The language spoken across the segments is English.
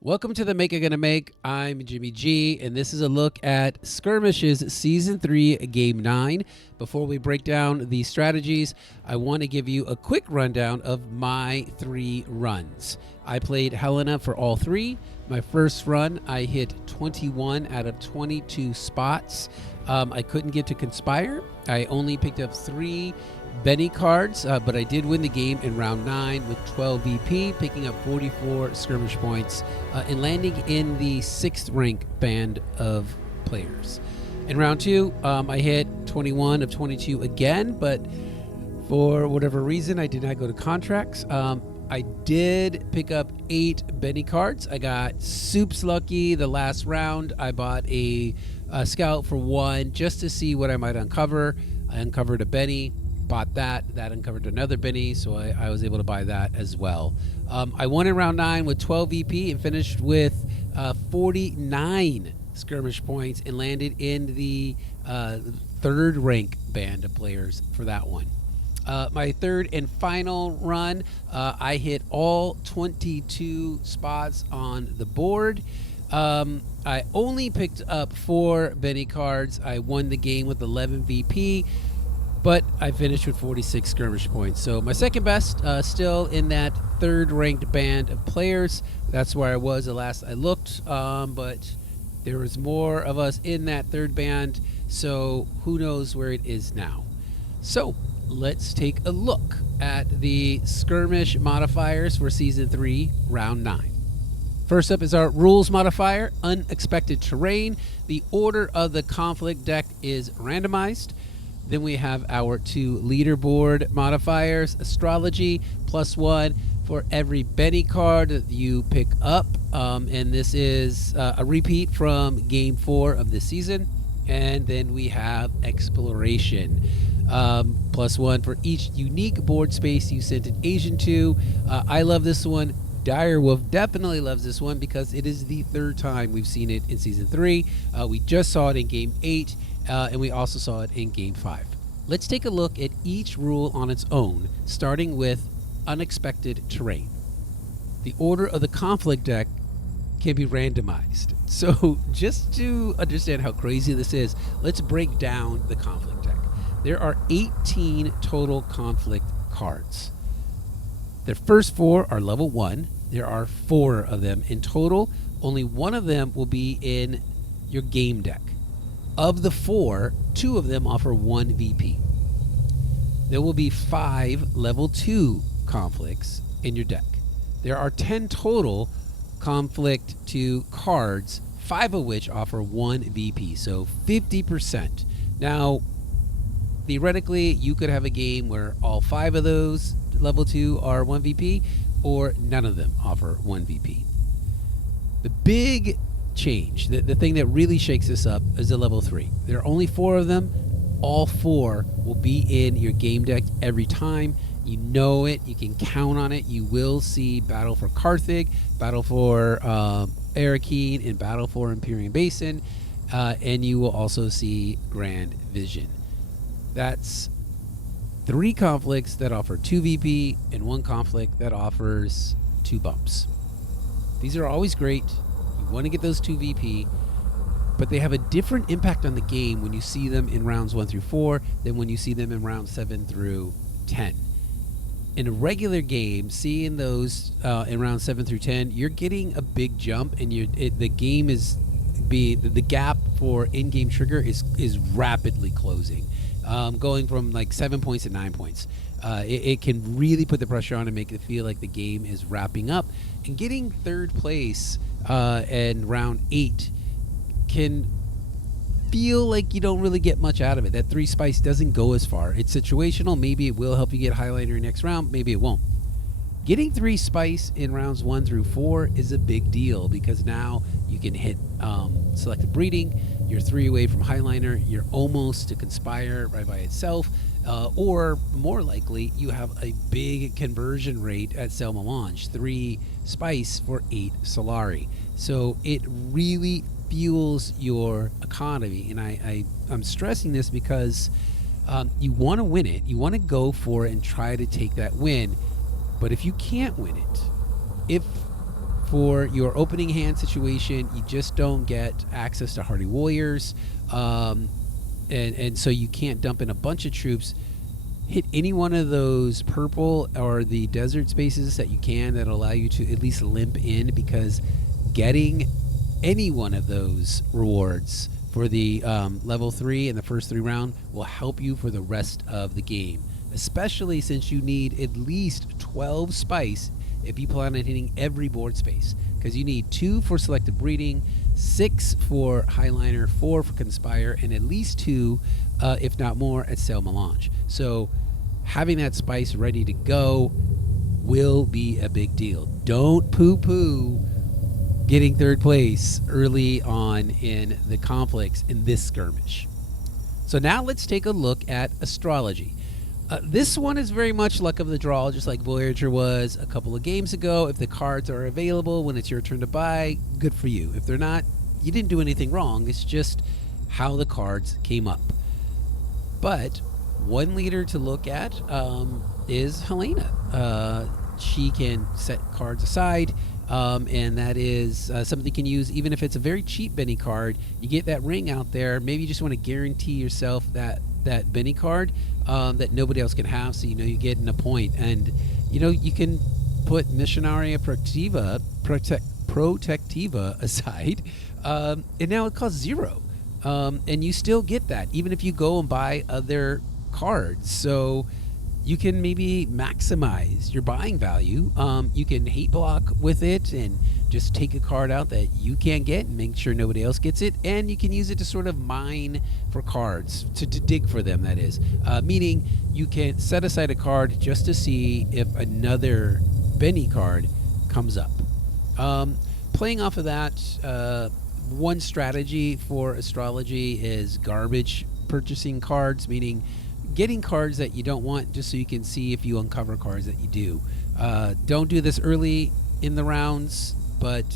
Welcome to the Make It Gonna Make. I'm Jimmy G, and this is a look at Skirmish's Season 3, Game 9. Before we break down the strategies, I want to give you a quick rundown of my 3 runs. I played Helena for all 3. My first run, I hit 21 out of 22 spots. I couldn't get to Conspire. I only picked up 3 Benny cards, but I did win the game in round 9 with 12 VP, picking up 44 skirmish points and landing in the 6th rank band of players. In round 2, I hit 21 of 22 again, but for whatever reason, I did not go to contracts. I did pick up 8 Benny cards. I got soups lucky the last round. I bought a scout for 1 just to see what I might uncover. I uncovered a Benny. Bought that uncovered another Benny, so I was able to buy that as well. I won in round 9 with 12 VP and finished with 49 skirmish points and landed in the 3rd rank band of players for that one. My 3rd and final run, I hit all 22 spots on the board. I only picked up 4 Benny cards. I won the game with 11 VP. But I finished with 46 skirmish points. So my second best, still in that 3rd ranked band of players. That's where I was the last I looked. But there was more of us in that 3rd band. So who knows where it is now. So let's take a look at the skirmish modifiers for Season 3, Round 9. First up is our rules modifier, unexpected terrain. The order of the conflict deck is randomized. Then we have our 2 leaderboard modifiers, Astrology, +1 for every Benny card that you pick up. And this is a repeat from Game 4 of this season. And then we have Exploration, +1 for each unique board space you sent an agent to. I love this one. Direwolf definitely loves this one because it is the 3rd time we've seen it in Season 3. We just saw it in Game 8. And we also saw it in Game 5. Let's take a look at each rule on its own, starting with unexpected terrain. The order of the conflict deck can be randomized. So just to understand how crazy this is, let's break down the conflict deck. There are 18 total conflict cards. The first 4 are level 1. There are 4 of them in total. Only 1 of them will be in your game deck. Of the 4, 2 of them offer 1 VP. There will be 5 level 2 conflicts in your deck. There are 10 total conflict 2 cards, 5 of which offer 1 VP, so 50%. Now, theoretically, you could have a game where all 5 of those level 2 are 1 VP, or none of them offer 1 VP. The big change, the thing that really shakes this up, is the level 3. There are only 4 of them. All 4 will be in your game deck every time. You know it. You can count on it. You will see Battle for Carthage, Battle for Arakeen, and Battle for Empyrean Basin, and you will also see Grand Vision. That's 3 conflicts that offer 2 VP and 1 conflict that offers 2 bumps. These are always great. Want to get those 2 VP, but they have a different impact on the game when you see them in rounds 1 through 4 than when you see them in rounds 7 through 10. In a regular game, seeing those in rounds 7 through 10, you're getting a big jump, and the game is the gap for in-game trigger is rapidly closing, going from like 7 points to 9 points. It can really put the pressure on and make it feel like the game is wrapping up. And getting 3rd place in round 8 can feel like you don't really get much out of it. That 3 spice doesn't go as far. It's situational. Maybe it will help you get highlighter next round. Maybe it won't. Getting 3 spice in rounds 1 through 4 is a big deal because now you can hit selective breeding. You're 3 away from highliner. You're almost to Conspire right by itself. Or more likely, you have a big conversion rate at Sel Melange, 3 spice for 8 Solari. So it really fuels your economy. And I'm stressing this because you want to win it. You want to go for it and try to take that win. But if you can't win it, if For your opening hand situation, you just don't get access to Hardy Warriors, and so you can't dump in a bunch of troops. Hit any one of those purple or the desert spaces that you can that allow you to at least limp in, because getting any one of those rewards for the level 3 in the first 3 round will help you for the rest of the game, especially since you need at least 12 spice if you plan on hitting every board space, because you need 2 for selective breeding, 6 for highliner, 4 for conspire, and at least 2 if not more at sail melange. So having that spice ready to go will be a big deal. Don't poo-poo getting 3rd place early on in the conflicts in this skirmish. So now let's take a look at Astrology. This one is very much luck of the draw, just like Voyager was a couple of games ago. If the cards are available when it's your turn to buy, good for you. If they're not, you didn't do anything wrong. It's just how the cards came up. But one leader to look at is Helena. She can set cards aside, and that is something you can use even if it's a very cheap Benny card. You get that ring out there. Maybe you just want to guarantee yourself that Benny card that nobody else can have, so you know you're getting a point. And you know you can put Missionaria Protectiva aside, and now it costs 0. And you still get that even if you go and buy other cards. So you can maybe maximize your buying value. You can hate block with it and just take a card out that you can't get and make sure nobody else gets it. And you can use it to sort of mine for cards, to dig for them, that is. Meaning you can set aside a card just to see if another Benny card comes up. Playing off of that, one strategy for Astrology is garbage purchasing cards, meaning getting cards that you don't want just so you can see if you uncover cards that you do. Don't do this early in the rounds, but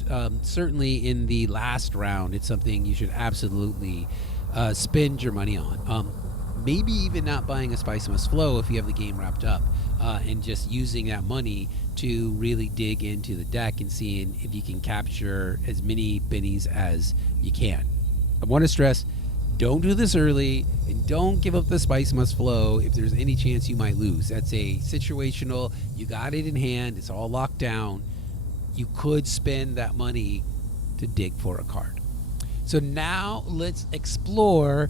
certainly in the last round, it's something you should absolutely spend your money on. Maybe even not buying a Spice Must Flow if you have the game wrapped up, and just using that money to really dig into the deck and seeing if you can capture as many bennies as you can. I want to stress, don't do this early, and don't give up the Spice Must Flow if there's any chance you might lose. That's a situational. You got it in hand. It's all locked down. You could spend that money to dig for a card. So now let's explore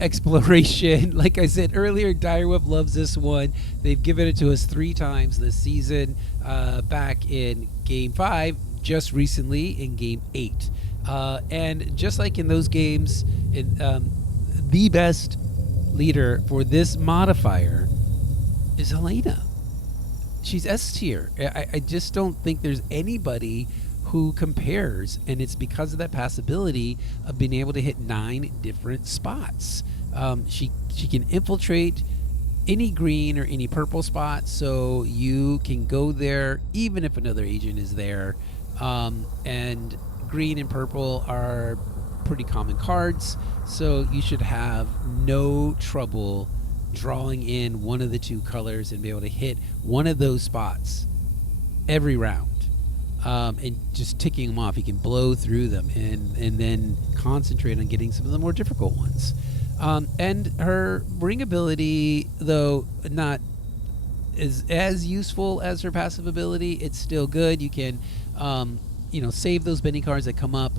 exploration. Like I said earlier, Direwolf loves this one. They've given it to us 3 times this season, back in Game 5, just recently in Game 8. And just like in those games, the best leader for this modifier is Helena. She's S tier. I just don't think there's anybody who compares, and it's because of that passability of being able to hit 9 different spots. She can infiltrate any green or any purple spot, so you can go there even if another agent is there. And green and purple are pretty common cards, so you should have no trouble drawing in one of the 2 colors and be able to hit one of those spots every round. And just ticking them off. You can blow through them and then concentrate on getting some of the more difficult ones. And her ring ability, though not is as useful as her passive ability, it's still good. You can save those Benny cards that come up,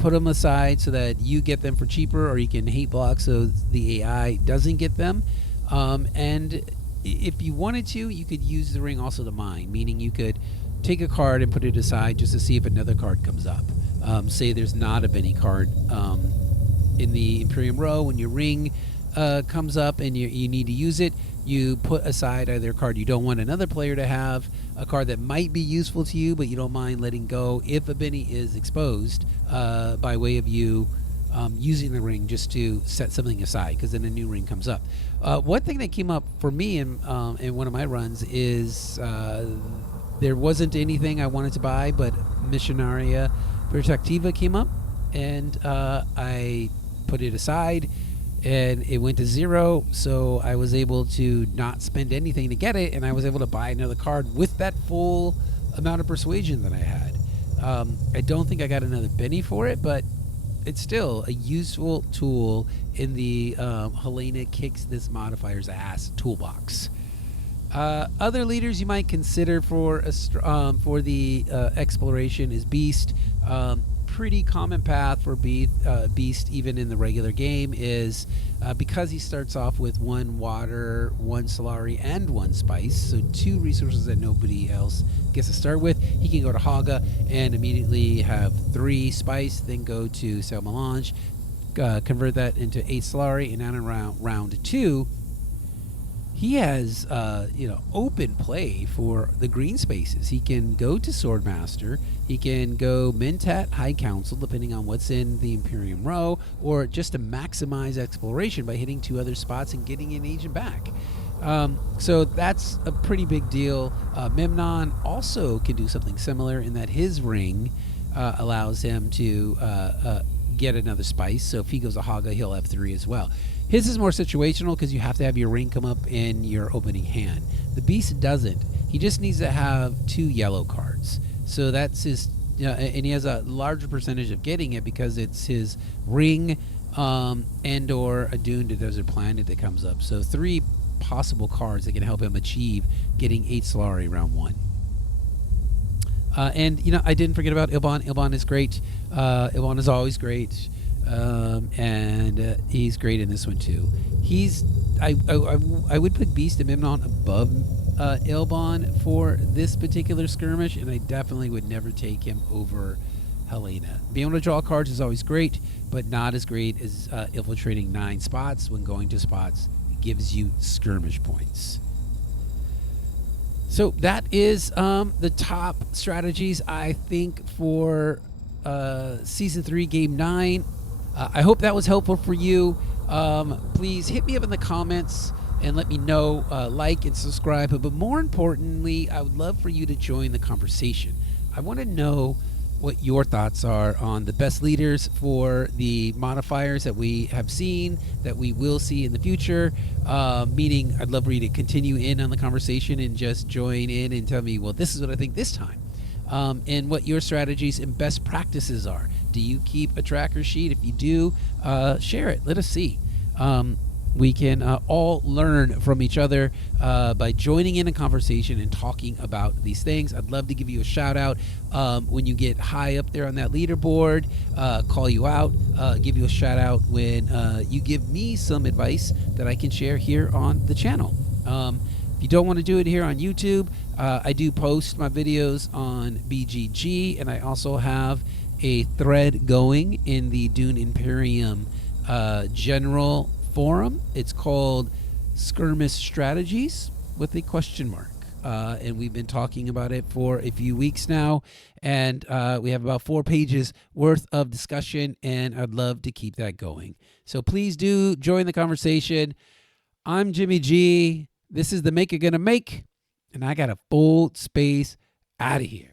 put them aside so that you get them for cheaper, or you can hate block so the AI doesn't get them. And if you wanted to, you could use the ring also to mine, meaning you could take a card and put it aside just to see if another card comes up. Say there's not a Benny card in the Imperium row. When your ring comes up and you need to use it, you put aside either a card you don't want another player to have, a card that might be useful to you but you don't mind letting go if a Benny is exposed, by way of you using the ring just to set something aside, because then a new ring comes up. One thing that came up for me in one of my runs is there wasn't anything I wanted to buy, but Missionaria Protectiva came up, and I put it aside, and it went to 0, so I was able to not spend anything to get it, and I was able to buy another card with that full amount of persuasion that I had. I don't think I got another Benny for it, but it's still a useful tool in the Helena kicks this modifier's ass toolbox. Other leaders you might consider for the exploration is Beast. Pretty common path for Beast, even in the regular game, is because he starts off with 1 water, 1 Solari, and 1 spice, so 2 resources that nobody else gets to start with. He can go to Haga and immediately have 3 spice, then go to Sail Melange, convert that into 8 Solari, and then around round 2, he has open play for the green spaces. He can go to Swordmaster. He can go Mentat, High Council, depending on what's in the Imperium row, or just to maximize exploration by hitting 2 other spots and getting an agent back. So that's a pretty big deal. Memnon also can do something similar in that his ring allows him to get another spice. So if he goes to Haga, he'll have 3 as well. His is more situational because you have to have your ring come up in your opening hand. The Beast doesn't. He just needs to have 2 yellow cards. So that's his, and he has a larger percentage of getting it because it's his ring and or a Dune to Desert Planet that comes up. So 3 possible cards that can help him achieve getting 8 Solari round 1. And I didn't forget about Ilban. Ilban is great. Ilban is always great. And he's great in this one too. I would put Beast and Memnon above Ilban for this particular skirmish, and I definitely would never take him over Helena. Being able to draw cards is always great, but not as great as infiltrating 9 spots when going to spots. It gives you skirmish points. So that is the top strategies, I think, for Season 3, Game 9. I hope that was helpful for you. Please hit me up in the comments and let me know, like and subscribe. But more importantly, I would love for you to join the conversation. I want to know what your thoughts are on the best leaders for the modifiers that we have seen, that we will see in the future. Meaning, I'd love for you to continue in on the conversation and just join in and tell me, well, this is what I think this time. And what your strategies and best practices are. Do you keep a tracker sheet? If you do, share it. Let us see. We can all learn from each other by joining in a conversation and talking about these things. I'd love to give you a shout out when you get high up there on that leaderboard, call you out, give you a shout out when you give me some advice that I can share here on the channel. If you don't want to do it here on YouTube, I do post my videos on BGG, and I also have a thread going in the Dune Imperium general forum. It's called Skirmish Strategies with a question mark. And we've been talking about it for a few weeks now, and we have about 4 pages worth of discussion, and I'd love to keep that going. So please do join the conversation. I'm Jimmy G. This is the Maker Gonna Make, and I got a full space out of here.